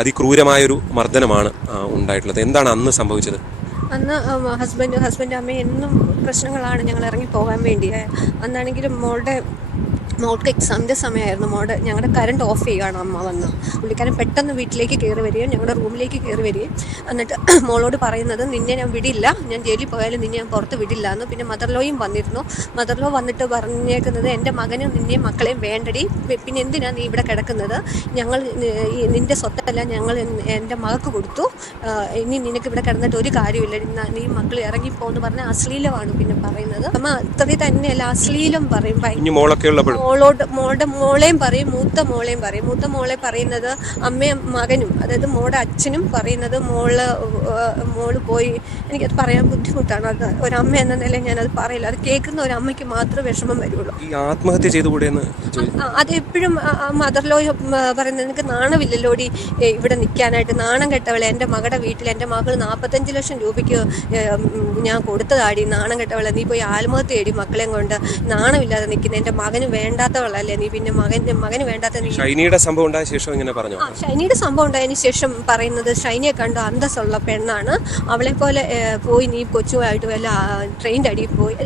അതിക്രൂരമായൊരു മർദ്ദനമാണ് ഉണ്ടായിട്ടുള്ളത്. എന്താണ് അന്ന് സംഭവിച്ചത്? അന്ന് ഹസ്ബൻഡ് ഹസ്ബൻഡ് അമ്മ എന്നും പ്രശ്നങ്ങളാണ് ഞങ്ങൾ ഇറങ്ങി പോകാൻ വേണ്ടി അന്നാണെങ്കിലും മോളുടെ മോൾക്ക് എക്സാമിന്റെ സമയമായിരുന്നു മോളുടെ ഞങ്ങളുടെ കറണ്ട് ഓഫ് ചെയ്യുകയാണ് അമ്മ വന്ന്. പുള്ളിക്കാരൻ പെട്ടെന്ന് വീട്ടിലേക്ക് കയറി വരികയും ഞങ്ങളുടെ റൂമിലേക്ക് കയറി വരികയും എന്നിട്ട് മോളോട് പറയുന്നത് നിന്നെ ഞാൻ വിടില്ല. ഞാൻ ജയിലിൽ പോയാലും നിന്നെ ഞാൻ പുറത്ത് വിടില്ല എന്ന്. പിന്നെ മദർലോയും വന്നിരുന്നു. മദർലോ വന്നിട്ട് പറഞ്ഞേക്കുന്നത് എന്റെ മകനും നിന്നെയും മക്കളെയും വേണ്ടടി. പിന്നെ എന്തിനാണ് നീ ഇവിടെ കിടക്കുന്നത്? ഞങ്ങൾ നിന്റെ സ്വത്തല്ല ഞങ്ങൾ എന്റെ മകൾക്ക് കൊടുത്തു. ഇനി നിനക്ക് ഇവിടെ കിടന്നിട്ട് ഒരു കാര്യമില്ല നീ മക്കൾ ഇറങ്ങിപ്പോന്ന് പറഞ്ഞാൽ അശ്ലീലമാണ് പിന്നെ പറയുന്നത്. അമ്മ അത്രയും തന്നെയല്ല അശ്ലീലം പറയും. മോളൊക്കെ മോളോട് മോളുടെ മോളെയും പറയും മൂത്ത മോളെയും പറയും. മൂത്ത മോളെ പറയുന്നത് അമ്മയും മകനും അതായത് മോളുടെ അച്ഛനും പറയുന്നത് മോൾ മോൾ പോയി. എനിക്കത് പറയാൻ ബുദ്ധിമുട്ടാണ്. അത് ഒരമ്മ എന്ന നിലയിൽ ഞാനത് പറയില്ല. അത് കേൾക്കുന്ന ഒരു അമ്മയ്ക്ക് മാത്രമേ വിഷമം വരുള്ളൂ. ഈ ആത്മഹത്യ ചെയ്തുകൂടെ അത് എപ്പോഴും മദർലോ പറയുന്നത് എനിക്ക് നാണമില്ലല്ലോടി ഇവിടെ നിൽക്കാനായിട്ട്. നാണം കെട്ടവളെ എന്റെ മകളുടെ വീട്ടിൽ എന്റെ മകൾ നാൽപ്പത്തഞ്ച് ലക്ഷം രൂപയ്ക്ക് ഞാൻ കൊടുത്തതാടി. നാണം കെട്ടവളെ നീ പോയി ആത്മഹത്യ തേടി മക്കളെയും കൊണ്ട്. നാണമില്ലാതെ നിൽക്കുന്ന എന്റെ മകന് വേണ്ടാത്തവളല്ലേ നീ? പിന്നെ മകൻ മകന് വേണ്ടാത്ത നീ ഷൈനിയുടെ സംഭവം ഉണ്ടായ ശേഷം ഇങ്ങനെ പറഞ്ഞു? ആ ഷൈനിയുടെ സംഭവം ഉണ്ടായതിന് ശേഷം പറയുന്നത് ഷൈനിയെ കണ്ടു അന്തസ്സുള്ള പെണ്ണാണ്. അവളെ പോലെ പോയി നീ കൊച്ചുമായിട്ട് വല്ല ട്രെയിന്റെ അടിയിൽ പോയി.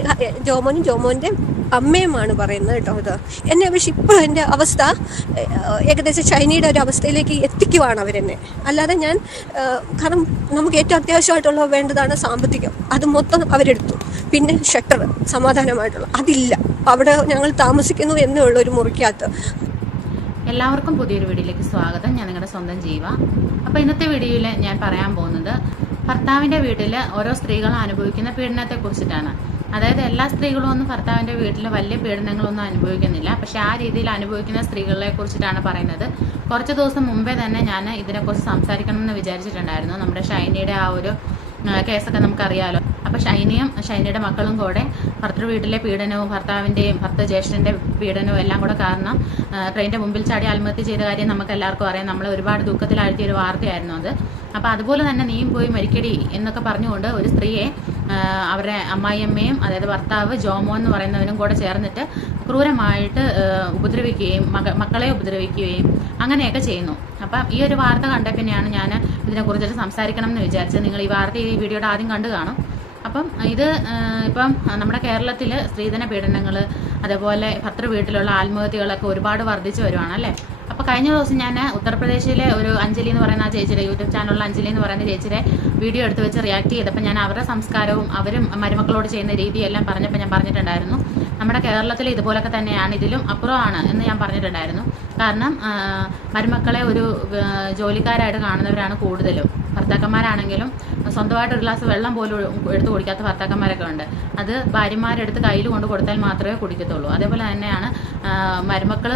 ജോമോനും ജോമോന്റെ അമ്മയുമാണ് പറയുന്നത് കേട്ടോ ഇത്. എന്നെ പക്ഷെ ഇപ്പോൾ എന്റെ അവസ്ഥ ഏകദേശം ഷൈനിയുടെ ഒരു അവസ്ഥയിലേക്ക് എത്തിക്കുവാണ് അവരെന്നെ. അല്ലാതെ ഞാൻ കാരണം നമുക്ക് ഏറ്റവും അത്യാവശ്യമായിട്ടുള്ള വേണ്ടതാണ് സാമ്പത്തികം. അത് മൊത്തം അവരെടുത്തു. പിന്നെ ഷട്ടർ സമാധാനമായിട്ടുള്ള അതില്ല. അവിടെ ഞങ്ങൾ താമസിക്കുന്നു എന്നുള്ള ഒരു മുറിക്കകത്ത്. എല്ലാവർക്കും പുതിയൊരു വീഡിയോയിലേക്ക് സ്വാഗതം. ഞാൻ നിങ്ങളുടെ സ്വന്തം ജീവ. അപ്പോൾ ഇന്നത്തെ വീഡിയോയിൽ ഞാൻ പറയാൻ പോകുന്നത് ഭർത്താവിന്റെ വീട്ടിൽ ഓരോ സ്ത്രീകളും അനുഭവിക്കുന്ന പീഡനത്തെ കുറിച്ചിട്ടാണ് അതായത് എല്ലാ സ്ത്രീകളും ഒന്നും ഭർത്താവിന്റെ വീട്ടിൽ വലിയ പീഡനങ്ങളൊന്നും അനുഭവിക്കുന്നില്ല. പക്ഷെ ആ രീതിയിൽ അനുഭവിക്കുന്ന സ്ത്രീകളെ കുറിച്ചിട്ടാണ് പറയുന്നത്. കുറച്ച് ദിവസം മുമ്പേ തന്നെ ഞാൻ ഇതിനെക്കുറിച്ച് സംസാരിക്കണം എന്ന് വിചാരിച്ചിട്ടുണ്ടായിരുന്നു. നമ്മുടെ ഷൈനിയുടെ ആ ഒരു കേസൊക്കെ നമുക്കറിയാലോ. അപ്പൊ ഷൈനയും ഷൈനിയുടെ മക്കളും കൂടെ ഭർത്തൃ വീട്ടിലെ പീഡനവും ഭർത്താവിന്റെയും ഭർത്ത ജ്യേഷ്ഠന്റെ പീഡനവും എല്ലാം കൂടെ കാരണം ട്രെയിനിന്റെ മുമ്പിൽ ചാടി ആത്മഹത്യ ചെയ്ത കാര്യം നമുക്ക് എല്ലാവർക്കും അറിയാം. നമ്മൾ ഒരുപാട് ദുഃഖത്തിലാഴ്ത്തിയ ഒരു വാർത്തയായിരുന്നു അത്. അപ്പൊ അതുപോലെ തന്നെ നീയും പോയി മരിക്കടി എന്നൊക്കെ പറഞ്ഞുകൊണ്ട് ഒരു സ്ത്രീയെ അവരുടെ അമ്മായിയമ്മയും അതായത് ഭർത്താവ് ജോമോ എന്ന് പറയുന്നവനും കൂടെ ചേർന്നിട്ട് ക്രൂരമായിട്ട് ഉപദ്രവിക്കുകയും മക മക്കളെ ഉപദ്രവിക്കുകയും അങ്ങനെയൊക്കെ ചെയ്യുന്നു. അപ്പം ഈ ഒരു വാർത്ത കണ്ട പിന്നെയാണ് ഞാൻ ഇതിനെക്കുറിച്ചിട്ട് സംസാരിക്കണം എന്ന് വിചാരിച്ചത്. നിങ്ങൾ ഈ വാർത്ത ഈ വീഡിയോയുടെ ആദ്യം കണ്ടു കാണും. അപ്പം ഇത് ഇപ്പം നമ്മുടെ കേരളത്തിൽ സ്ത്രീധന പീഡനങ്ങൾ അതേപോലെ ഭർത്തൃ വീട്ടിലുള്ള ആത്മഹത്യകളൊക്കെ ഒരുപാട് വർദ്ധിച്ചു വരുവാണ് അല്ലേ? അപ്പോൾ കഴിഞ്ഞ ദിവസം ഞാൻ ഉത്തർപ്രദേശിലെ ഒരു അഞ്ജലി എന്ന് പറയുന്ന ആ ചേച്ചിയുടെ യൂട്യൂബ് ചാനലുള്ള അഞ്ജലി എന്ന് പറയുന്ന ചേച്ചിയുടെ വീഡിയോ എടുത്ത് വെച്ച് റിയാക്ട് ചെയ്തപ്പോൾ ഞാൻ അവരുടെ സംസ്കാരവും അവരും മരുമക്കളോട് ചെയ്യുന്ന രീതിയെല്ലാം പറഞ്ഞപ്പോൾ ഞാൻ പറഞ്ഞിട്ടുണ്ടായിരുന്നു. നമ്മുടെ കേരളത്തിൽ ഇതുപോലൊക്കെ തന്നെയാണ് ഇതിലും അപ്പുറമാണ് എന്ന് ഞാൻ പറഞ്ഞിട്ടുണ്ടായിരുന്നു. കാരണം മരുമക്കളെ ഒരു ജോലിക്കാരായിട്ട് കാണുന്നവരാണ് കൂടുതലും. ഭർത്താക്കന്മാരാണെങ്കിലും സ്വന്തമായിട്ട് ഒരു ഗ്ലാസ് വെള്ളം പോലും എടുത്ത് കുടിക്കാത്ത ഭർത്താക്കന്മാരൊക്കെ ഉണ്ട്. അത് ഭാര്യമാരെടുത്ത് കയ്യിൽ കൊണ്ട് കൊടുത്താൽ മാത്രമേ കുടിക്കത്തുള്ളൂ. അതേപോലെ തന്നെയാണ് മരുമക്കൾ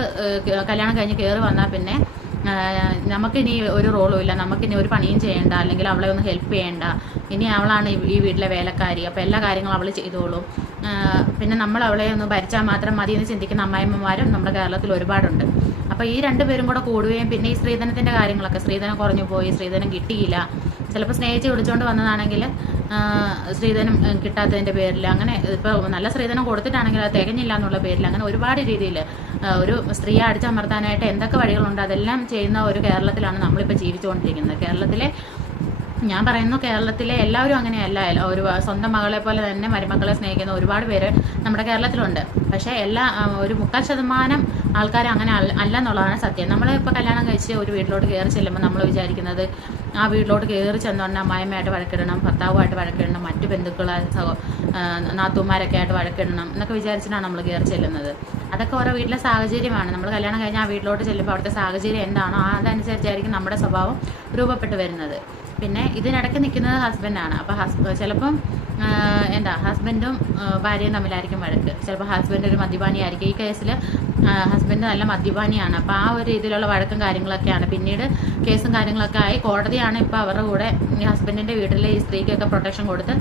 കല്യാണം കഴിഞ്ഞ് കയറി വന്നാൽ പിന്നെ നമുക്കിനി ഒരു റോളും ഇല്ല. നമുക്കിനി ഒരു പണിയും ചെയ്യേണ്ട അല്ലെങ്കിൽ അവളെ ഒന്ന് ഹെൽപ്പ് ചെയ്യേണ്ട. ഇനി അവളാണ് ഈ- വീട്ടിലെ വേലക്കാരി. അപ്പോൾ എല്ലാ കാര്യങ്ങളും അവൾ ചെയ്തോളും. പിന്നെ നമ്മൾ അവളെ ഒന്ന് ഭരിച്ചാൽ മാത്രം മതി എന്ന് ചിന്തിക്കുന്ന അമ്മായിമ്മമാരും നമ്മുടെ കേരളത്തിൽ ഒരുപാടുണ്ട്. അപ്പോൾ ഈ രണ്ടുപേരും കൂടെ കൂടുകയും പിന്നെ ഈ സ്ത്രീധനത്തിന്റെ കാര്യങ്ങളൊക്കെ സ്ത്രീധനം കുറഞ്ഞു പോയി സ്ത്രീധനം കിട്ടിയില്ല. ചിലപ്പോൾ സ്നേഹിച്ച് വിളിച്ചുകൊണ്ട് വന്നതാണെങ്കിൽ സ്ത്രീധനം കിട്ടാത്തതിന്റെ പേരിൽ അങ്ങനെ ഇപ്പോൾ നല്ല സ്ത്രീധനം കൊടുത്തിട്ടാണെങ്കിൽ അത് തികഞ്ഞില്ല എന്നുള്ള പേരിൽ അങ്ങനെ ഒരുപാട് രീതിയിൽ ഒരു സ്ത്രീയെ അടിച്ചമർത്താനായിട്ട് എന്തൊക്കെ വഴികളുണ്ട്? അതെല്ലാം ചെയ്യുന്ന ഒരു കേരളത്തിലാണ് നമ്മളിപ്പോൾ ജീവിച്ചുകൊണ്ടിരിക്കുന്നത്. കേരളത്തിലെ ഞാൻ പറയുന്നു കേരളത്തിലെ എല്ലാവരും അങ്ങനെയല്ല. ഒരു സ്വന്തം മകളെ പോലെ തന്നെ മരുമക്കളെ സ്നേഹിക്കുന്ന ഒരുപാട് പേര് നമ്മുടെ കേരളത്തിലുണ്ട്. പക്ഷേ എല്ലാ ഒരു മുക്കാൽ ശതമാനം ആൾക്കാർ അങ്ങനെ അല്ല എന്നുള്ളതാണ് സത്യം. നമ്മൾ ഇപ്പോൾ കല്യാണം കഴിച്ച് ഒരു വീട്ടിലോട്ട് കയറി ചെല്ലുമ്പോൾ നമ്മൾ വിചാരിക്കുന്നത് ആ വീട്ടിലോട്ട് കയറി ചെന്നോണ്ട് അമ്മായിമ്മയായിട്ട് വഴക്കിടണം ഭർത്താവുമായിട്ട് വഴക്കിടണം മറ്റു ബന്ധുക്കളെ നാത്തൂമാരൊക്കെ ആയിട്ട് വഴക്കിടണം എന്നൊക്കെ വിചാരിച്ചിട്ടാണ് നമ്മൾ കയറി ചെല്ലുന്നത്. അതൊക്കെ ഓരോ വീട്ടിലെ സാഹചര്യമാണ്. നമ്മൾ കല്യാണം കഴിഞ്ഞ് ആ വീട്ടിലോട്ട് ചെല്ലുമ്പോൾ അവിടുത്തെ സാഹചര്യം എന്താണോ അതനുസരിച്ചായിരിക്കും നമ്മുടെ സ്വഭാവം രൂപപ്പെട്ടു വരുന്നത്. പിന്നെ ഇതിനിടയ്ക്ക് നിൽക്കുന്നത് ഹസ്ബൻഡാണ് അപ്പോൾ ഹസ് ചിലപ്പം എന്താ ഹസ്ബൻഡും ഭാര്യയും തമ്മിലായിരിക്കും വഴക്ക്. ചിലപ്പോൾ ഹസ്ബൻഡ് ഒരു മദ്യപാനിയായിരിക്കും. ഈ കേസിൽ ഹസ്ബൻഡ് നല്ല മദ്യപാനിയാണ്. അപ്പോൾ ആ ഒരു രീതിയിലുള്ള വഴക്കും കാര്യങ്ങളൊക്കെയാണ്. പിന്നീട് കേസും കാര്യങ്ങളൊക്കെ ആയി. കോടതിയാണ് ഇപ്പോൾ അവരുടെ കൂടെ ഹസ്ബൻഡിന്റെ വീട്ടിൽ ഈ സ്ത്രീക്കൊക്കെ പ്രൊട്ടക്ഷൻ കൊടുത്ത്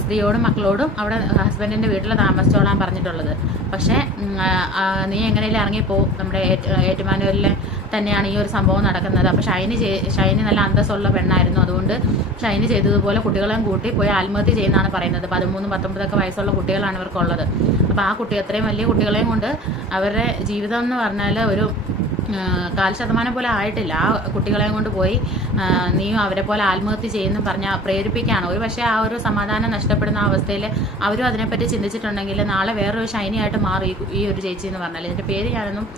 സ്ത്രീയോടും മക്കളോടും അവിടെ ഹസ്ബൻഡിന്റെ വീട്ടിൽ താമസിച്ചോളാൻ പറഞ്ഞിട്ടുള്ളത്. പക്ഷേ നീ എങ്ങനെയും ഇറങ്ങിപ്പോ നമ്മുടെ ഏറ്റുമാനൂരിൽ തന്നെയാണ് ഈ ഒരു സംഭവം നടക്കുന്നത്. അപ്പോൾ ഷൈനി ഷൈന് നല്ല അന്തസ്സുള്ള പെണ്ണായിരുന്നു. അതുകൊണ്ട് ഷൈനി ചെയ്തതുപോലെ കുട്ടികളെയും കൂട്ടി പോയി ആത്മഹത്യ ചെയ്യുന്നതാണ് പറയുന്നത്. പതിമൂന്ന് പത്തൊമ്പതൊക്കെ വയസ്സുള്ള കുട്ടികളാണ് ഇവർക്കുള്ളത്. അപ്പോൾ ആ കുട്ടി അത്രയും വലിയ കുട്ടികളെയും കൊണ്ട് അവരുടെ ജീവിതം എന്ന് പറഞ്ഞാൽ ഒരു കാൽ ശതമാനം പോലും ആയിട്ടില്ല. ആ കുട്ടികളെയും കൊണ്ട് പോയി നീയും അവരെ പോലെ ആത്മഹത്യ ചെയ്യുന്നു പറഞ്ഞ പ്രേരിപ്പിക്കുകയാണ്. ഒരു പക്ഷേ ആ ഒരു സമാധാനം നഷ്ടപ്പെടുന്ന അവസ്ഥയിൽ അവരും അതിനെപ്പറ്റി ചിന്തിച്ചിട്ടുണ്ടെങ്കിൽ നാളെ വേറൊരു ഷൈനി ആയിട്ട് മാറി ഈ- ഈ ഒരു ചേച്ചി എന്ന് പറഞ്ഞാൽ ഇതിന്റെ പേര് ഞാനൊന്നും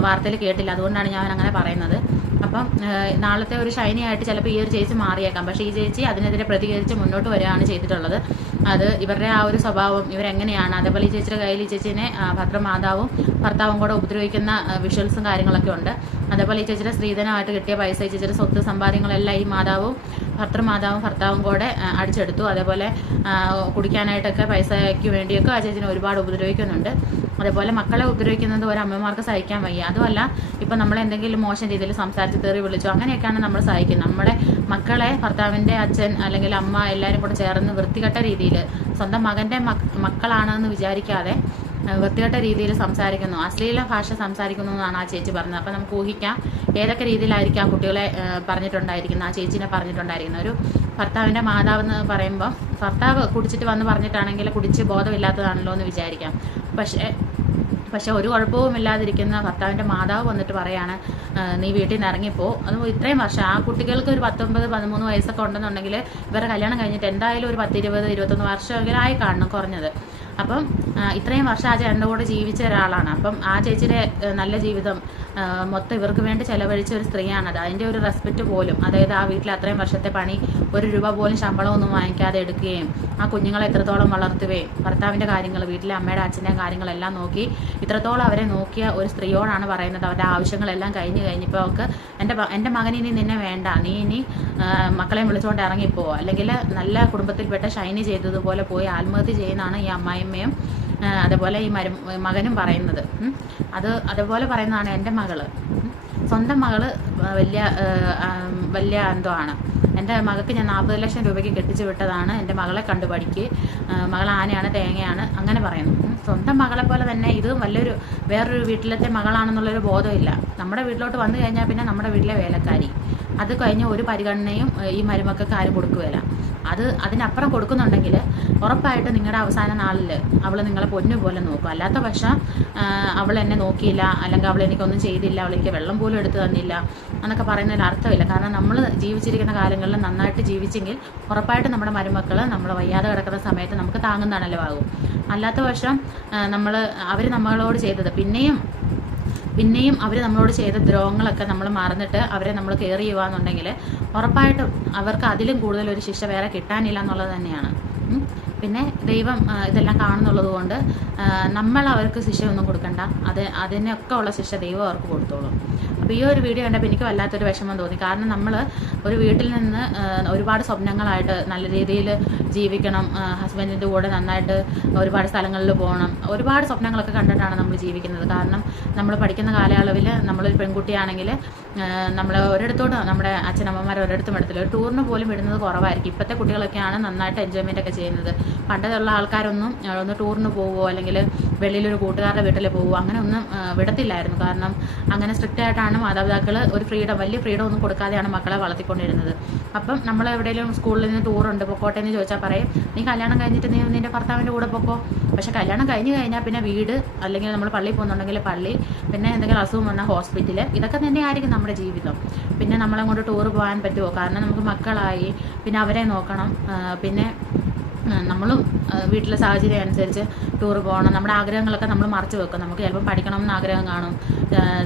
വാർത്തയിൽ കേട്ടില്ല. അതുകൊണ്ടാണ് ഞാൻ അങ്ങനെ പറയുന്നത്. അപ്പം നാളത്തെ ഒരു ഷൈനി ആയിട്ട് ചിലപ്പോൾ ഈ ഒരു ചേച്ചി മാറിയേക്കാം. പക്ഷേ ഈ ചേച്ചി അതിനെതിരെ പ്രതികരിച്ച് മുന്നോട്ട് വരികയാണ് ചെയ്തിട്ടുള്ളത്. അത് ഇവരുടെ ആ ഒരു സ്വഭാവം ഇവരെങ്ങനെയാണ്? അതേപോലെ ഈ ചേച്ചിയുടെ കയ്യിൽ ഈ ചേച്ചിനെ ഭദ്രമാതാവും ഭർത്താവും കൂടെ ഉപദ്രവിക്കുന്ന വിഷ്വൽസും കാര്യങ്ങളൊക്കെ ഉണ്ട്. അതേപോലെ ഈ ചേച്ചിയുടെ സ്ത്രീധനമായിട്ട് കിട്ടിയ പൈസ ഈ ചേച്ചിയുടെ സ്വത്ത് സമ്പാദ്യങ്ങളെല്ലാം ഈ മാതാവും ഭർത്തൃമാതാവും ഭർത്താവും കൂടെ അടിച്ചെടുത്തു. അതേപോലെ കുടിക്കാനായിട്ടൊക്കെ പൈസയ്ക്ക് വേണ്ടിയൊക്കെ ആ ചേച്ചിനെ ഒരുപാട് ഉപദ്രവിക്കുന്നുണ്ട്. അതേപോലെ മക്കളെ ഉപദ്രവിക്കുന്നത് ഒരു അമ്മമാർക്ക് സഹിക്കാൻ വയ്യ. അതുമല്ല ഇപ്പം നമ്മൾ എന്തെങ്കിലും മോശം രീതിയിൽ സംസാരിച്ച് തെറി വിളിച്ചോ അങ്ങനെയൊക്കെയാണ് നമ്മൾ സഹിക്കുന്നത്. നമ്മുടെ മക്കളെ ഭർത്താവിന്റെ അച്ഛൻ അല്ലെങ്കിൽ അമ്മ എല്ലാവരും കൂടെ ചേർന്ന് വൃത്തികെട്ട രീതിയിൽ സ്വന്തം മകന്റെ മക്കളാണെന്ന് വിചാരിക്കാതെ വൃത്തികെട്ട രീതിയിൽ സംസാരിക്കുന്നു. അശ്ലീല ഭാഷ സംസാരിക്കുന്നു എന്നാണ് ആ ചേച്ചി പറഞ്ഞത്. അപ്പം നമുക്ക് ഊഹിക്കാം ഏതൊക്കെ രീതിയിലായിരിക്കും ആ കുട്ടികളെ പറഞ്ഞിട്ടുണ്ടായിരിക്കുന്നത് ആ ചേച്ചിനെ പറഞ്ഞിട്ടുണ്ടായിരിക്കുന്നത്. ഒരു ഭർത്താവിന്റെ മാതാവെന്ന് പറയുമ്പോൾ ഭർത്താവ് കുടിച്ചിട്ട് വന്ന് പറഞ്ഞിട്ടാണെങ്കിൽ കുടിച്ച് ബോധമില്ലാത്തതാണല്ലോ എന്ന് വിചാരിക്കാം. പക്ഷേ പക്ഷെ ഒരു കുഴപ്പവും ഇല്ലാതിരിക്കുന്ന ഭർത്താവിന്റെ മാതാവ് വന്നിട്ട് പറയാണ് നീ വീട്ടിൽ നിന്ന് ഇറങ്ങിപ്പോ. അത് ഇത്രയും വർഷം ആ കുട്ടികൾക്ക് ഒരു പത്തൊമ്പത് പതിമൂന്ന് വയസ്സൊക്കെ ഉണ്ടെന്നുണ്ടെങ്കിൽ ഇവരുടെ കല്യാണം കഴിഞ്ഞിട്ട് എന്തായാലും ഒരു പത്തിരുപത് ഇരുപത്തൊന്ന് വർഷമെങ്കിലും ആയി കാണണം കുറഞ്ഞത്. അപ്പം ഇത്രയും വർഷം ആ ചേട്ടന്റെ കൂടെ ജീവിച്ച ഒരാളാണ്. അപ്പം ആ ചേച്ചിയുടെ നല്ല ജീവിതം മൊത്തം ഇവർക്ക് വേണ്ടി ചെലവഴിച്ച ഒരു സ്ത്രീയാണത്. അതിന്റെ ഒരു റെസ്പെക്റ്റ് പോലും. അതായത് ആ വീട്ടിൽ അത്രയും വർഷത്തെ പണി ഒരു രൂപ പോലും ശമ്പളമൊന്നും വാങ്ങിക്കാതെ എടുക്കുകയും ആ കുഞ്ഞുങ്ങളെ എത്രത്തോളം വളർത്തുകയും ഭർത്താവിന്റെ കാര്യങ്ങൾ വീട്ടിലെ അമ്മയുടെ അച്ഛന്റെ കാര്യങ്ങളെല്ലാം നോക്കി ഇത്രത്തോളം അവരെ നോക്കിയ ഒരു സ്ത്രീയോടാണ് പറയുന്നത്. അവരുടെ ആവശ്യങ്ങളെല്ലാം കഴിഞ്ഞ് കഴിഞ്ഞപ്പോൾ അവർക്ക് എന്റെ എന്റെ മകൻ ഇനി നിന്നെ വേണ്ട. നീ ഇനി മക്കളെ മക്കളെയും വിളിച്ചുകൊണ്ട് ഇറങ്ങിപ്പോ. അല്ലെങ്കിൽ നല്ല കുടുംബത്തിൽപ്പെട്ട ഷൈനി ചെയ്തതുപോലെ പോയി ആത്മഹത്യ ചെയ്യുന്നതാണ് ഈ അമ്മായിമ്മയും അതേപോലെ ഈ മരു മകനും പറയുന്നത്. അത് അതേപോലെ പറയുന്നതാണ് എന്റെ മകൾ. സ്വന്തം മകൾ വലിയ വലിയ എന്തോ ആണ്. എന്റെ മകൾക്ക് ഞാൻ നാൽപ്പത് ലക്ഷം രൂപയ്ക്ക് കെട്ടിച്ചു വിട്ടതാണ്. എന്റെ മകളെ കണ്ടു പഠിക്ക്. മകൾ ആനയാണ് തേങ്ങയാണ് അങ്ങനെ പറയുന്നു. സ്വന്തം മകളെ പോലെ തന്നെ ഇത് വലിയൊരു വേറൊരു വീട്ടിലത്തെ മകളാണെന്നുള്ളൊരു ബോധമില്ല. നമ്മുടെ വീട്ടിലോട്ട് വന്നു കഴിഞ്ഞാൽ പിന്നെ നമ്മുടെ വീട്ടിലെ വേലക്കാരി. അത് കഴിഞ്ഞ് ഒരു പരിഗണനയും ഈ മരുമക്കൾക്ക് ആരും കൊടുക്കുകയില്ല. അത് അതിനപ്പുറം കൊടുക്കുന്നുണ്ടെങ്കിൽ ഉറപ്പായിട്ട് നിങ്ങളുടെ അവസാന നാളിൽ അവൾ നിങ്ങളെ പൊന്നു പോലെ നോക്കും. അല്ലാത്ത പക്ഷം അവൾ എന്നെ നോക്കിയില്ല അല്ലെങ്കിൽ അവൾ എനിക്കൊന്നും ചെയ്തില്ല അവൾ എനിക്ക് വെള്ളം പോലും എടുത്തു തന്നില്ല എന്നൊക്കെ പറയുന്നതിൽ അർത്ഥമില്ല. കാരണം നമ്മൾ ജീവിച്ചിരിക്കുന്ന കാലങ്ങളിൽ നന്നായിട്ട് ജീവിച്ചെങ്കിൽ ഉറപ്പായിട്ട് നമ്മുടെ മരുമക്കൾ നമ്മൾ വയ്യാതെ കിടക്കുന്ന സമയത്ത് നമുക്ക് താങ്ങുന്നതാണല്ലോ ആകും അല്ലാത്ത പക്ഷം നമ്മൾ അവർ നമ്മളോട് ചെയ്തത് പിന്നെയും പിന്നെയും അവർ നമ്മളോട് ചെയ്ത ദ്രോഹങ്ങളൊക്കെ നമ്മൾ മറന്നിട്ട് അവരെ നമ്മൾ കെയർ ചെയ്യുകയെന്നുണ്ടെങ്കിൽ ഉറപ്പായിട്ടും അവർക്ക് അതിലും കൂടുതൽ ഒരു ശിക്ഷ വേറെ കിട്ടാനില്ല എന്നുള്ളത് തന്നെയാണ്. പിന്നെ ദൈവം ഇതെല്ലാം കാണുന്നുള്ളത് കൊണ്ട് നമ്മൾ അവർക്ക് ശിക്ഷയൊന്നും കൊടുക്കണ്ട. അത് അതിനൊക്കെ ഉള്ള ശിക്ഷ ദൈവം അവർക്ക് കൊടുത്തോളും. അപ്പോൾ ഈ ഒരു വീഡിയോ കണ്ടപ്പോൾ എനിക്ക് വല്ലാത്തൊരു വിഷമം തോന്നി. കാരണം നമ്മൾ ഒരു വീട്ടിൽ നിന്ന് ഒരുപാട് സ്വപ്നങ്ങളായിട്ട് നല്ല രീതിയിൽ ജീവിക്കണം ഹസ്ബൻഡിന്റെ കൂടെ നന്നായിട്ട് ഒരുപാട് സ്ഥലങ്ങളിൽ പോകണം. ഒരുപാട് സ്വപ്നങ്ങളൊക്കെ കണ്ടിട്ടാണ് നമ്മൾ ജീവിക്കുന്നത്. കാരണം നമ്മൾ പഠിക്കുന്ന കാലയളവിൽ നമ്മളൊരു പെൺകുട്ടിയാണെങ്കിൽ നമ്മൾ ഒരിടത്തോട്ട് നമ്മുടെ അച്ഛനമ്മമാർ ഒരിടത്തും എടുത്തില്ല. ഒരു ടൂറിന് പോലും വിടുന്നത് കുറവായിരിക്കും. ഇപ്പോഴത്തെ കുട്ടികളൊക്കെയാണ് നന്നായിട്ട് എൻജോയ്മെന്റ് ഒക്കെ ചെയ്യുന്നത്. പണ്ടുള്ള ആൾക്കാരൊന്നും ഒന്ന് ടൂറിന് പോവുമോ അല്ലെങ്കിൽ വെളിയിലൊരു കൂട്ടുകാരുടെ വീട്ടിൽ പോവുമോ അങ്ങനെ ഒന്നും വിടത്തില്ലായിരുന്നു. കാരണം അങ്ങനെ സ്ട്രിക്റ്റ് ആയിട്ടാണ് മാതാപിതാക്കൾ ഒരു ഫ്രീഡം വലിയ ഫ്രീഡം ഒന്നും കൊടുക്കാതെയാണ് മക്കളെ വളർത്തിക്കൊണ്ടിരുന്നത്. അപ്പം നമ്മൾ എവിടെയെങ്കിലും സ്കൂളിൽ നിന്ന് ടൂറുണ്ട് പൊക്കോട്ടെ എന്ന് ചോദിച്ചാൽ പറയും നീ കല്യാണം കഴിഞ്ഞിട്ട് നീ നിന്റെ ഭർത്താവിന്റെ കൂടെ പൊക്കോ? പക്ഷേ കല്യാണം കഴിഞ്ഞ് കഴിഞ്ഞാൽ പിന്നെ വീട് അല്ലെങ്കിൽ നമ്മൾ പള്ളിയിൽ പോകുന്നുണ്ടെങ്കിൽ പള്ളി പിന്നെ എന്തെങ്കിലും അസുഖം വന്നാൽ ഹോസ്പിറ്റൽ ഇതൊക്കെ തന്നെയായിരിക്കും നമ്മുടെ ജീവിതം. പിന്നെ നമ്മളെ കൊണ്ട് ടൂർ പോകാൻ പറ്റുമോ? കാരണം നമുക്ക് മക്കളായി പിന്നെ അവരെ നോക്കണം പിന്നെ നമ്മളും വീട്ടിലെ സാഹചര്യം അനുസരിച്ച് ടൂർ പോകണം. നമ്മുടെ ആഗ്രഹങ്ങളൊക്കെ നമ്മൾ മറച്ചു വെക്കും. നമുക്ക് ചിലപ്പോൾ പഠിക്കണമെന്ന് ആഗ്രഹം കാണും.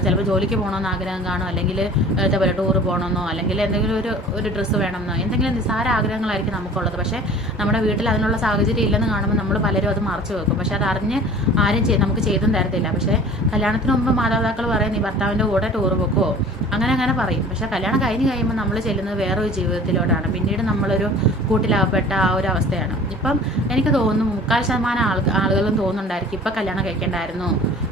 ചിലപ്പോൾ ജോലിക്ക് പോകണമെന്ന് ആഗ്രഹം കാണും. അല്ലെങ്കിൽ ഇതേപോലെ ടൂർ പോകണമെന്നോ അല്ലെങ്കിൽ എന്തെങ്കിലും ഒരു ഒരു ഡ്രസ്സ് വേണമെന്നോ എന്തെങ്കിലും നിസ്സാര ആഗ്രഹങ്ങളായിരിക്കും നമുക്കുള്ളത്. പക്ഷേ നമ്മുടെ വീട്ടിൽ അതിനുള്ള സാഹചര്യം ഇല്ലെന്ന് കാണുമ്പോൾ നമ്മൾ പലരും അത് മറച്ചു വെക്കും. പക്ഷേ അത് അറിഞ്ഞ് ആരും ചെയ്ത് നമുക്ക് ചെയ്തും തരത്തില്ല. പക്ഷേ കല്യാണത്തിന് മുമ്പ് മാതാപിതാക്കൾ പറയും നീ ഭർത്താവിന്റെ കൂടെ ടൂർ പോക്കോ? അങ്ങനെ അങ്ങനെ പറയും. പക്ഷേ കല്യാണം കഴിഞ്ഞ് കഴിയുമ്പോൾ നമ്മൾ ചെല്ലുന്നത് വേറൊരു ജീവിതത്തിലോടാണ് പിന്നീട് നമ്മളൊരു കൂട്ടിലാകപ്പെട്ട ആ ഒരു അവസ്ഥയാണ്. ഇപ്പം എനിക്ക് തോന്നുന്നു മുക്കാൽ ശതമാനം ആൾ ആളുകളും തോന്നുന്നുണ്ടായിരിക്കും. ഇപ്പം കല്യാണം കഴിക്കേണ്ടായിരുന്നു.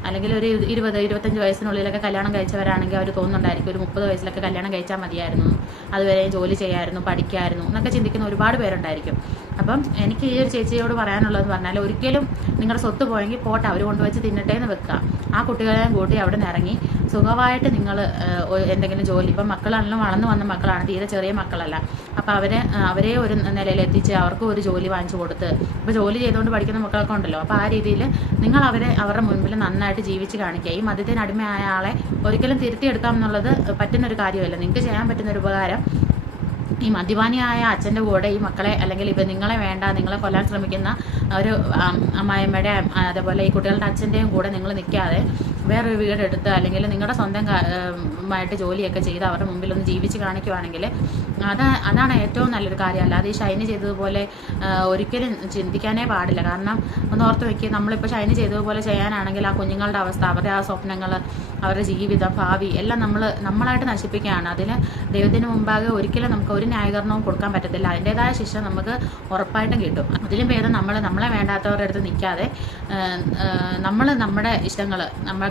അല്ലെങ്കിൽ ഒരു ഇരുപത് ഇരുപത്തഞ്ച് വയസ്സിനുള്ളിലൊക്കെ കല്യാണം കഴിച്ചവരാണെങ്കിൽ അവർ തോന്നുന്നുണ്ടായിരിക്കും ഒരു മുപ്പത് വയസ്സിലൊക്കെ കല്യാണം കഴിച്ചാൽ മതിയായിരുന്നു. അതുവരെ ജോലി ചെയ്യായിരുന്നു പഠിക്കായിരുന്നു എന്നൊക്കെ ചിന്തിക്കുന്ന ഒരുപാട് പേരുണ്ടായിരിക്കും. അപ്പം എനിക്ക് ഈ ഒരു ചേച്ചിയോട് പറയാനുള്ളതെന്ന് പറഞ്ഞാൽ ഒരിക്കലും നിങ്ങളുടെ സ്വത്ത് പോയെങ്കിൽ പോട്ടെ അവർ കൊണ്ടുവച്ച് തിന്നട്ടെ എന്ന് വെക്കുക. ആ കുട്ടികളെയും കൂട്ടി അവിടെ നിന്ന് ഇറങ്ങി സുഖമായിട്ട് നിങ്ങൾ എന്തെങ്കിലും ജോലി ഇപ്പം മക്കളാണെങ്കിലും വളർന്നു വന്ന മക്കളാണ് തീരെ ചെറിയ മക്കളല്ല. അപ്പോൾ അവരെ അവരെ ഒരു നിലയിൽ എത്തിച്ച് അവർക്ക് ഒരു ജോലി വാങ്ങിച്ചു കൊടുത്ത് ഇപ്പോൾ ജോലി ചെയ്തുകൊണ്ട് പഠിക്കുന്ന മക്കളൊക്കെ ഉണ്ടല്ലോ അപ്പോൾ ആ രീതിയിൽ നിങ്ങൾ അവരെ അവരുടെ മുൻപിൽ നന്നായിട്ട് ജീവിച്ച് കാണിക്കുക. ഈ മദ്യത്തിന് അടിമയായ ആളെ ഒരിക്കലും തിരുത്തിയെടുക്കാം എന്നുള്ളത് പറ്റുന്നൊരു കാര്യമല്ല. നിങ്ങൾക്ക് ചെയ്യാൻ പറ്റുന്ന ഒരു ഉപകാരം ഈ മദ്യപാനിയായ അച്ഛന്റെ കൂടെ ഈ മക്കളെ അല്ലെങ്കിൽ ഇപ്പം നിങ്ങളെ വേണ്ട നിങ്ങളെ കൊല്ലാൻ ശ്രമിക്കുന്ന ഒരു അമ്മായിയമ്മയുടെ അതേപോലെ ഈ കുട്ടികളുടെ അച്ഛന്റെയും കൂടെ നിങ്ങൾ നിൽക്കാതെ വേറൊരു വീടെടുത്ത് അല്ലെങ്കിൽ നിങ്ങളുടെ സ്വന്തം ആയിട്ട് ജോലിയൊക്കെ ചെയ്ത് അവരുടെ മുമ്പിൽ ഒന്ന് ജീവിച്ച് കാണിക്കുവാണെങ്കിൽ അത് അതാണ് ഏറ്റവും നല്ലൊരു കാര്യം. അല്ലാതെ ഈ ഷൈന് ചെയ്തതുപോലെ ഒരിക്കലും ചിന്തിക്കാനേ പാടില്ല. കാരണം ഒന്ന് ഓർത്ത് വെക്കുക നമ്മളിപ്പോൾ ഷൈന് ചെയ്തതുപോലെ ചെയ്യാനാണെങ്കിൽ ആ കുഞ്ഞുങ്ങളുടെ അവസ്ഥ അവരുടെ ആ സ്വപ്നങ്ങൾ അവരുടെ ജീവിതം ഭാവി എല്ലാം നമ്മൾ നമ്മളായിട്ട് നശിപ്പിക്കുകയാണ്. അതിന് ദൈവത്തിന് മുമ്പാകെ ഒരിക്കലും നമുക്ക് ഒരു ന്യായീകരണവും കൊടുക്കാൻ പറ്റത്തില്ല. അതിന്റെതായ ശിക്ഷ നമുക്ക് ഉറപ്പായിട്ടും കിട്ടും. അതിലും ഭേദം നമ്മൾ നമ്മളെ വേണ്ടാത്തവരുടെ അടുത്ത് നിൽക്കാതെ നമ്മൾ നമ്മുടെ ഇഷ്ടങ്ങൾ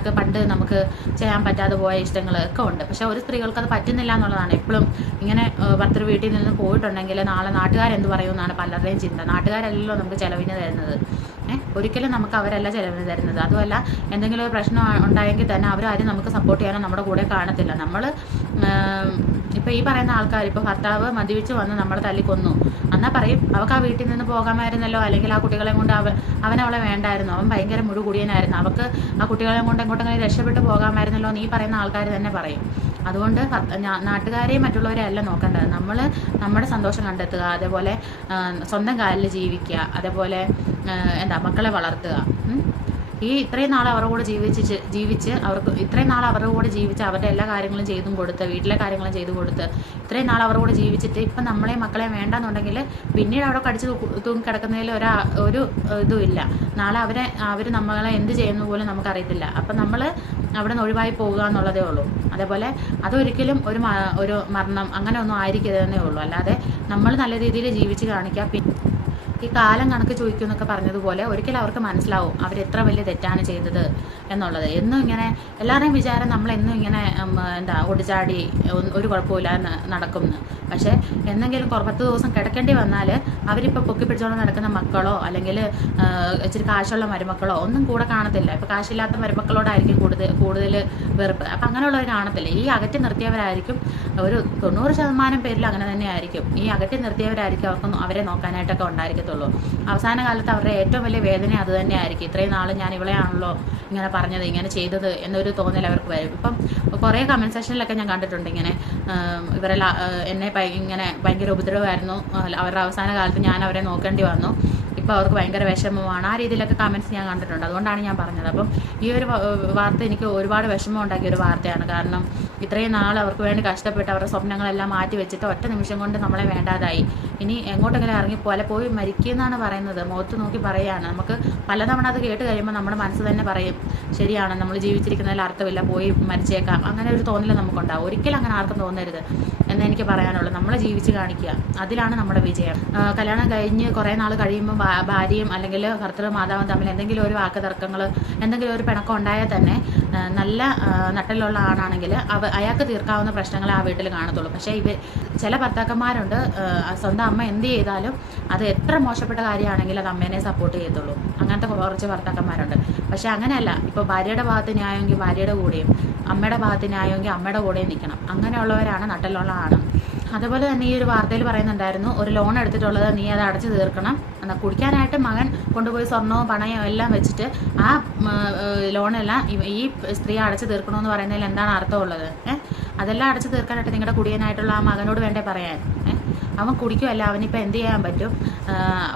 നമ്മൾക്ക് പണ്ട് നമുക്ക് ചെയ്യാൻ പറ്റാതെ പോയ ഇഷ്ടങ്ങൾ ഒക്കെ ഉണ്ട്. പക്ഷേ ഒരു സ്ത്രീകൾക്ക് അത് പറ്റുന്നില്ല എന്നുള്ളതാണ്. എപ്പോഴും ഇങ്ങനെ ഭർത്തൃ വീട്ടിൽ നിന്ന് പോയിട്ടുണ്ടെങ്കിൽ നാളെ നാട്ടുകാരെന്ത് പറയുമെന്നാണ് പലരുടെയും ചിന്ത. നാട്ടുകാരല്ലല്ലോ നമുക്ക് ചിലവിന് തരുന്നത്. ഒരിക്കലും നമുക്ക് അവരല്ല ചിലവിന് തരുന്നത്. അതുമല്ല എന്തെങ്കിലും ഒരു പ്രശ്നം ഉണ്ടായെങ്കിൽ തന്നെ അവരാരും നമുക്ക് സപ്പോർട്ട് ചെയ്യാനോ നമ്മുടെ കൂടെ കാണത്തില്ല. നമ്മൾ ഇപ്പോൾ ഈ പറയുന്ന ആൾക്കാർ ഇപ്പോൾ ഭർത്താവ് മദ്യപിച്ച് വന്ന് നമ്മളെ തല്ലിക്കൊന്നു എന്നാൽ പറയും അവൾക്ക് ആ വീട്ടിൽ നിന്ന് പോകാമായിരുന്നല്ലോ അല്ലെങ്കിൽ ആ കുട്ടികളെ കൊണ്ട് അവൻ അവളെ വേണ്ടായിരുന്നു. അവൻ ഭയങ്കര മുഴുകുടിയനായിരുന്നു അവൾക്ക് ആ കുട്ടികളെ കൊണ്ട് എങ്ങോട്ടെങ്കിലും രക്ഷപ്പെട്ട് പോകാമായിരുന്നല്ലോ എന്ന് ഈ പറയുന്ന ആൾക്കാർ തന്നെ പറയും. അതുകൊണ്ട് നാട്ടുകാരെയും മറ്റുള്ളവരെ അല്ല നോക്കേണ്ടത് നമ്മൾ നമ്മുടെ സന്തോഷം കണ്ടെത്തുക അതേപോലെ സ്വന്തം കാലിൽ ജീവിക്കുക അതേപോലെ എന്താ മക്കളെ വളർത്തുക. ഈ ഇത്രയും നാൾ അവരുടെ കൂടെ ജീവിച്ച് ജീവിച്ച് അവർക്ക് ഇത്രയും നാൾ അവരുടെ കൂടെ ജീവിച്ച് അവരുടെ എല്ലാ കാര്യങ്ങളും ചെയ്തും കൊടുത്ത് വീട്ടിലെ കാര്യങ്ങളും ചെയ്തു കൊടുത്ത് ഇത്രയും നാൾ അവരുടെ കൂടെ ജീവിച്ചിട്ട് ഇപ്പം നമ്മളെ മക്കളെ വേണ്ടെന്നുണ്ടെങ്കിൽ പിന്നീട് അവിടെ കടിച്ച് തൂങ്ങി കിടക്കുന്നതിൽ ഒരു ഒരു ഇതുമില്ല. നാളെ അവരെ അവർ നമ്മളെ എന്ത് ചെയ്യുന്ന പോലും നമുക്കറിയത്തില്ല. അപ്പം നമ്മൾ അവിടെ നിന്ന് ഒഴിവായി പോകുക എന്നുള്ളതേ ഉള്ളൂ. അതേപോലെ അതൊരിക്കലും ഒരു ഒരു മരണം അങ്ങനെ ഒന്നും ആയിരിക്കരുതെന്നേ ഉള്ളൂ. അല്ലാതെ നമ്മൾ നല്ല രീതിയിൽ ജീവിച്ച് കാണിക്കുക ഈ കാലം കണക്ക് ചോദിക്കും എന്നൊക്കെ പറഞ്ഞതുപോലെ ഒരിക്കലും അവർക്ക് മനസ്സിലാവും അവരെത്ര വലിയ തെറ്റാണ് ചെയ്തത്. എന്നുള്ളത്. എന്നും ഇങ്ങനെ എല്ലാവരുടെയും വിചാരം നമ്മൾ എന്നും ഇങ്ങനെ എന്താ ഒടിച്ചാടി ഒരു കുഴപ്പമില്ല നടക്കുമെന്ന് പക്ഷേ എന്തെങ്കിലും കുറപ്പത്ത് ദിവസം കിടക്കേണ്ടി വന്നാൽ അവരിപ്പോൾ പൊക്കി പിടിച്ചോണ്ട് നടക്കുന്ന മക്കളോ അല്ലെങ്കിൽ ഇച്ചിരി കാശുള്ള മരുമക്കളോ ഒന്നും കൂടെ കാണത്തില്ല. ഇപ്പോൾ കാശില്ലാത്ത മരുമക്കളോടായിരിക്കും കൂടുതൽ കൂടുതൽ വെറുപ്പ്. അപ്പം അങ്ങനെയുള്ളവർ കാണത്തില്ല. ഈ അകറ്റി നിർത്തിയവരായിരിക്കും ഒരു തൊണ്ണൂറ് ശതമാനം പേരിൽ അങ്ങനെ തന്നെ ആയിരിക്കും ഈ അകറ്റി നിർത്തിയവരായിരിക്കും അവർക്കൊന്നും അവരെ നോക്കാനായിട്ടൊക്കെ ഉണ്ടായിരിക്കത്തുള്ളൂ. അവസാന കാലത്ത് അവരുടെ ഏറ്റവും വലിയ വേദന അത് തന്നെയായിരിക്കും. ഇത്രയും നാൾ ഞാൻ ഇവളെയാണല്ലോ ഇങ്ങനെ പറഞ്ഞത് ഇങ്ങനെ ചെയ്തത് എന്നൊരു തോന്നൽ അവർക്ക് വരും. ഇപ്പം കുറേ കമന്റ് സെക്ഷനിലൊക്കെ ഞാൻ കണ്ടിട്ടുണ്ട് ഇങ്ങനെ ഇവരെ എന്നെ ഇങ്ങനെ ഭയങ്കര ഉപദ്രവമായിരുന്നു. അവരുടെ അവസാന കാലത്ത് ഞാൻ അവരെ നോക്കേണ്ടി വന്നു. ഇപ്പോൾ അവർക്ക് ഭയങ്കര വിഷമമാണ്. ആ രീതിയിലൊക്കെ കമന്റ്സ് ഞാൻ കണ്ടിട്ടുണ്ട്. അതുകൊണ്ടാണ് ഞാൻ പറഞ്ഞത്. അപ്പം ഈ ഒരു വാർത്ത എനിക്ക് ഒരുപാട് വിഷമം ഉണ്ടാക്കിയ ഒരു വാർത്തയാണ്. കാരണം ഇത്രയും നാൾ അവർക്ക് വേണ്ടി കഷ്ടപ്പെട്ട് അവരുടെ സ്വപ്നങ്ങളെല്ലാം മാറ്റി വെച്ചിട്ട് ഒറ്റ നിമിഷം കൊണ്ട് നമ്മളെ വേണ്ടാതായി. ഇനി എങ്ങോട്ടെങ്കിലും ഇറങ്ങിപ്പോലെ പോയി മരിക്കുമെന്നാണ് പറയുന്നത്. മുഖത്ത് നോക്കി പറയുകയാണ് നമുക്ക് പലതവണ അത് കേട്ട് കഴിയുമ്പോൾ നമ്മുടെ മനസ്സ് തന്നെ പറയും. ശരിയാണ് നമ്മൾ ജീവിച്ചിരിക്കുന്നതിൽ അർത്ഥമില്ല പോയി മരിച്ചേക്കാം. അങ്ങനെ ഒരു തോന്നൽ നമുക്കുണ്ടാവും. ഒരിക്കലും അങ്ങനെ ആർക്കും തോന്നരുത് എന്ന് എനിക്ക് പറയാനുള്ളൂ. നമ്മൾ ജീവിച്ച് കാണിക്കുക. അതിലാണ് നമ്മുടെ വിജയം. കല്യാണം കഴിഞ്ഞ് കുറേ നാൾ കഴിയുമ്പോൾ ഭാര്യയും അല്ലെങ്കിൽ ഭർത്തൃ മാതാവും തമ്മിൽ എന്തെങ്കിലും ഒരു വാക്ക് തർക്കങ്ങൾ എന്തെങ്കിലും ഒരു പിണക്കം ഉണ്ടായാൽ തന്നെ നല്ല നട്ടലുള്ള ആണാണെങ്കിൽ അവ അയാൾക്ക് തീർക്കാവുന്ന പ്രശ്നങ്ങൾ ആ വീട്ടിൽ കാണത്തുള്ളൂ. പക്ഷേ ഇവ ചില ഭർത്താക്കന്മാരുണ്ട് സ്വന്തം അമ്മ എന്ത് ചെയ്താലും അത് എത്ര മോശപ്പെട്ട കാര്യമാണെങ്കിലും അത് അമ്മേനെ സപ്പോർട്ട് ചെയ്യത്തുള്ളൂ. അങ്ങനത്തെ കുറച്ച് ഭർത്താക്കന്മാരുണ്ട്. പക്ഷെ അങ്ങനെയല്ല. ഇപ്പോൾ ഭാര്യയുടെ ഭാഗത്ത് ന്യായമെങ്കിൽ ഭാര്യയുടെ കൂടെയും അമ്മയുടെ ഭാഗത്ത് ന്യായമെങ്കിൽ അമ്മയുടെ കൂടെയും നിൽക്കണം. അങ്ങനെയുള്ളവരാണ് നട്ടലുള്ള ആണ്. അതുപോലെ തന്നെ ഈ ഒരു വാർത്തയിൽ പറയുന്നുണ്ടായിരുന്നു ഒരു ലോൺ എടുത്തിട്ടുള്ളത് നീ അത് അടച്ചു തീർക്കണം. എന്നാൽ കുടിക്കാനായിട്ട് മകൻ കൊണ്ടുപോയി സ്വർണവും പണയവും എല്ലാം വെച്ചിട്ട് ആ ലോണെല്ലാം ഈ സ്ത്രീ അടച്ചു തീർക്കണമെന്ന് പറയുന്നതിൽ എന്താണ് അർത്ഥമുള്ളത്? ഏഹ് അതെല്ലാം അടച്ചു തീർക്കാനായിട്ട് നിങ്ങളുടെ കുടിയനായിട്ടുള്ള ആ മകനോട് വേണ്ടേ പറയാൻ? അവൻ കുടിക്കുമല്ല അവനിപ്പോൾ എന്ത് ചെയ്യാൻ പറ്റും?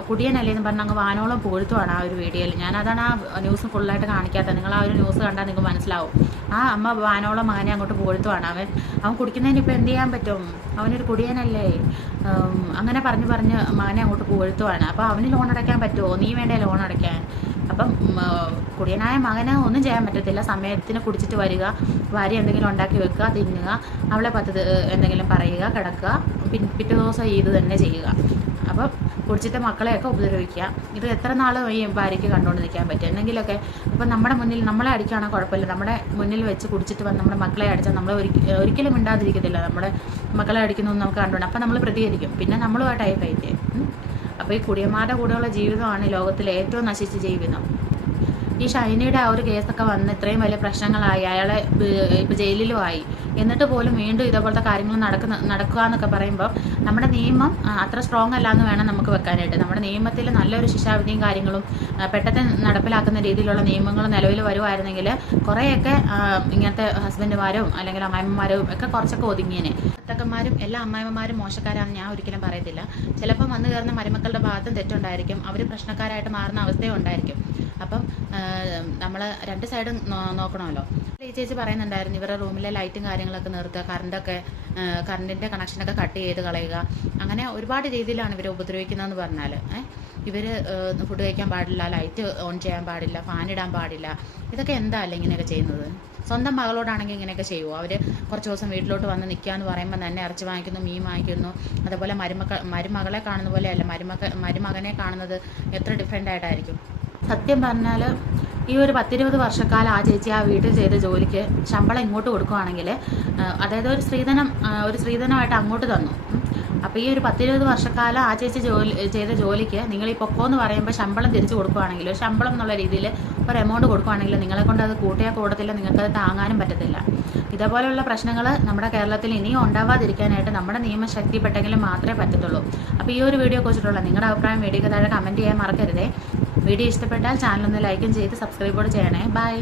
കുടിയനല്ലേ എന്ന് പറഞ്ഞാൽ അങ്ങ് വാനോളം പൂഴ്ത്തുവാണ് ആ ഒരു വീഡിയോയിൽ. ഞാൻ അതാണ് ആ ന്യൂസ് ഫുള്ളായിട്ട് കാണിക്കാത്തത്. നിങ്ങൾ ആ ഒരു ന്യൂസ് കണ്ടാൽ നിങ്ങൾക്ക് മനസ്സിലാവും. ആ അമ്മ വാനോളം മകനെ അങ്ങോട്ട് പൂഴ്ത്തുവാണ്. അവൻ അവൻ കുടിക്കുന്നതിന് ഇപ്പോൾ എന്ത് ചെയ്യാൻ പറ്റും? അവനൊരു കുടിയനല്ലേ? അങ്ങനെ പറഞ്ഞ് പറഞ്ഞ് മകനെ അങ്ങോട്ട് പൂഴ്ത്തുവാണ്. അപ്പോൾ അവന് ലോൺ അടയ്ക്കാൻ പറ്റുമോ നീ വേണ്ടേ ലോൺ അടയ്ക്കാൻ? അപ്പം കുടിയനായ മകന് ഒന്നും ചെയ്യാൻ പറ്റത്തില്ല. സമയത്തിന് കുടിച്ചിട്ട് വരിക. ഭാര്യ എന്തെങ്കിലും ഉണ്ടാക്കി വെക്കുക തിന്നുക അവളെ പത്ത് എന്തെങ്കിലും പറയുക കിടക്കുക. പിറ്റേ ദിവസം ഇത് തന്നെ ചെയ്യുക. അപ്പം കുടിച്ചിട്ട് മക്കളെയൊക്കെ ഉപദ്രവിക്കുക. ഇത് എത്ര നാൾ ഈ ഭാര്യയ്ക്ക് കണ്ടുകൊണ്ട് നിൽക്കാൻ പറ്റും? എന്തെങ്കിലുമൊക്കെ ഇപ്പം നമ്മുടെ മുന്നിൽ നമ്മളെ അടിക്കുകയാണെങ്കിൽ കുഴപ്പമില്ല. നമ്മുടെ മുന്നിൽ വെച്ച് കുടിച്ചിട്ട് വന്ന് നമ്മുടെ മക്കളെ അടിച്ചാൽ നമ്മൾ ഒരിക്കലും മിണ്ടാതിരിക്കത്തില്ല. നമ്മുടെ മക്കളെ അടിക്കുന്നതെന്ന് നമുക്ക് കണ്ടുകൊണ്ട് അപ്പം നമ്മൾ പ്രതികരിക്കും. പിന്നെ നമ്മളുമായിട്ടായി ഫൈറ്റ് അപ്പോൾ ഈ കുടിയന്മാരുടെ കൂടെയുള്ള ജീവിതമാണ് ലോകത്തിലെ ഏറ്റവും നശിച്ച ജീവിതം. ഈ ഷൈനയുടെ ആ ഒരു കേസൊക്കെ വന്ന് ഇത്രയും വലിയ പ്രശ്നങ്ങളായി. അയാളെ ഇപ്പോൾ ജയിലിലും ആയി. എന്നിട്ട് പോലും വീണ്ടും ഇതേപോലത്തെ കാര്യങ്ങൾ നടക്കുന്ന നടക്കുക എന്നൊക്കെ പറയുമ്പോൾ നമ്മുടെ നിയമം അത്ര സ്ട്രോങ് അല്ല എന്ന് വേണം നമുക്ക് വെക്കാനായിട്ട്. നമ്മുടെ നിയമത്തിൽ നല്ലൊരു ശിക്ഷാവിധിയും കാര്യങ്ങളും പെട്ടെന്ന് നടപ്പിലാക്കുന്ന രീതിയിലുള്ള നിയമങ്ങൾ നിലവിൽ വരുമായിരുന്നെങ്കിൽ കുറേയൊക്കെ ഇങ്ങനത്തെ ഹസ്ബൻഡുമാരും അല്ലെങ്കിൽ അമ്മായിമ്മമാരും ഒക്കെ കുറച്ചൊക്കെ ഒതുങ്ങിയനെ. ഭർത്തക്കന്മാരും എല്ലാ അമ്മായിമ്മമാരും മോശക്കാരാണെന്ന് ഞാൻ ഒരിക്കലും പറയത്തില്ല. ചിലപ്പോൾ വന്നു കയറുന്ന മരുമക്കളുടെ ഭാഗത്തും തെറ്റുണ്ടായിരിക്കും. അവർ പ്രശ്നക്കാരായിട്ട് മാറുന്ന അവസ്ഥയും ഉണ്ടായിരിക്കും. അപ്പം നമ്മൾ രണ്ട് സൈഡും നോക്കണമല്ലോ. ഈ ചേച്ചി പറയുന്നുണ്ടായിരുന്നു ഇവരുടെ റൂമിലെ ലൈറ്റും കാര്യങ്ങളൊക്കെ നിർത്തുക കറണ്ടൊക്കെ കറണ്ടിന്റെ കണക്ഷനൊക്കെ കട്ട് ചെയ്ത് കളയുക. അങ്ങനെ ഒരുപാട് രീതിയിലാണ് ഇവരെ ഉപദ്രവിക്കുന്നതെന്ന് പറഞ്ഞാൽ ഇവർ ഫുഡ് കഴിക്കാൻ പാടില്ല ലൈറ്റ് ഓൺ ചെയ്യാൻ പാടില്ല ഫാൻ ഇടാൻ പാടില്ല. ഇതൊക്കെ എന്താ അല്ല ഇങ്ങനെയൊക്കെ ചെയ്യുന്നത്? സ്വന്തം മകളോടാണെങ്കിൽ ഇങ്ങനെയൊക്കെ ചെയ്യുമോ അവർ കുറച്ച് ദിവസം വീട്ടിലോട്ട് വന്ന് നിൽക്കുക എന്ന് പറയുമ്പോൾ തന്നെ ഇറച്ചി വാങ്ങിക്കുന്നു മീൻ വാങ്ങിക്കുന്നു. അതുപോലെ മരുമക്ക മരുമകളെ കാണുന്ന പോലെയല്ല മരുമക്ക മരുമകനെ കാണുന്നത് എത്ര ഡിഫറെന്റ് ആയിട്ടായിരിക്കും? സത്യം പറഞ്ഞാൽ ഈ ഒരു പത്തിരുപത് വർഷക്കാലം ആ ചേച്ചി ആ വീട്ടിൽ ചെയ്ത ജോലിക്ക് ശമ്പളം ഇങ്ങോട്ട് കൊടുക്കുവാണെങ്കിൽ അതായത് ഒരു സ്ത്രീധനം ഒരു സ്ത്രീധനമായിട്ട് അങ്ങോട്ട് തന്നു. അപ്പോൾ ഈ ഒരു പത്തിരുപത് വർഷക്കാലം ആ ചേച്ചി ജോലി ചെയ്ത ജോലിക്ക് നിങ്ങൾ ഈ പൊക്കോ എന്ന് പറയുമ്പോൾ ശമ്പളം തിരിച്ചു ഒരു ശമ്പളം എന്നുള്ള രീതിയിൽ ഒരു എമൗണ്ട് കൊടുക്കുവാണെങ്കിൽ നിങ്ങളെ കൊണ്ട് അത് കൂട്ടിയാൽ കൂടത്തില്ല നിങ്ങൾക്കത് താങ്ങാനും പറ്റത്തില്ല. ഇതേപോലെയുള്ള പ്രശ്നങ്ങൾ നമ്മുടെ കേരളത്തിൽ ഇനിയും ഉണ്ടാവാതിരിക്കാനായിട്ട് നമ്മുടെ നിയമം ശക്തിപ്പെട്ടെങ്കിലും മാത്രമേ പറ്റത്തുള്ളൂ. അപ്പോൾ ഈ ഒരു വീഡിയോ കുറിച്ചിട്ടുള്ള നിങ്ങളുടെ അഭിപ്രായം വീഡിയോക്ക് താഴെ കമന്റ് ചെയ്യാൻ മറക്കരുതേ. വീഡിയോ ഇഷ്ടപ്പെട്ടാൽ ചാനൽ ഒന്ന് ലൈക്കും ചെയ്ത് സബ്സ്ക്രൈബ് കൂടെ ചെയ്യണേ. ബൈ.